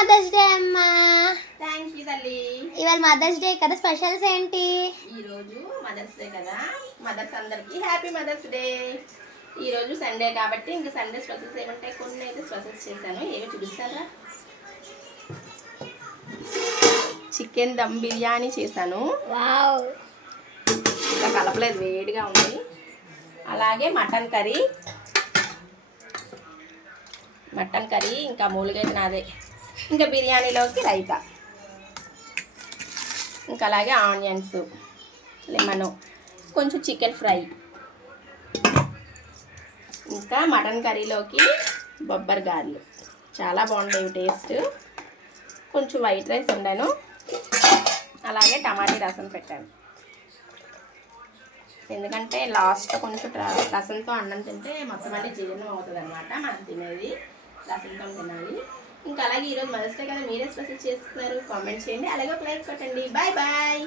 Mothers day అమ్మా. Thank you తల్లి. ఇవాళ మదర్స్ డే కదా, స్పెషల్స్ ఏంటి? ఈరోజు మదర్స్ డే కదా, మదర్స్ అందరికి హ్యాపీ మదర్స్ డే. ఈరోజు సండే కాబట్టి ఇంకా సండే స్పెషల్స్ ఏమంటాయి, కొన్ని అయితే స్పెషల్స్ చేశాను. ఏమి చూపిస్తారా? చికెన్ దమ్ బిర్యానీ చేశాను. వావ్, ఇంకా కలపలేదు, వేడిగా ఉంది. అలాగే మటన్ కర్రీ, ఇంకా మూలిగైతే నాదే. ఇంకా బిర్యానీలోకి రైతా, ఇంకా అలాగే ఆనియన్స్, లెమన్, కొంచెం చికెన్ ఫ్రై, ఇంకా మటన్ కర్రీలోకి బొబ్బర్ గార్లు. చాలా బాగుండేవి టేస్ట్. కొంచెం వైట్ రైస్ వండాను, అలాగే టమాటా రసం పెట్టాను. ఎందుకంటే లాస్ట్ కొంచెం రసంతో అన్నం తింటే మొత్తం అన్ని జీర్ణం అవుతుంది అనమాట. మనం తినేది రసంతో తినాలి. ఇంకా అలాగే ఈరోజు మదర్స్ డే కదా, మీరే స్పెషల్ చేస్తున్నారు కామెంట్ చేయండి, అలాగే ఒక లైక్ కొట్టండి. Bye bye.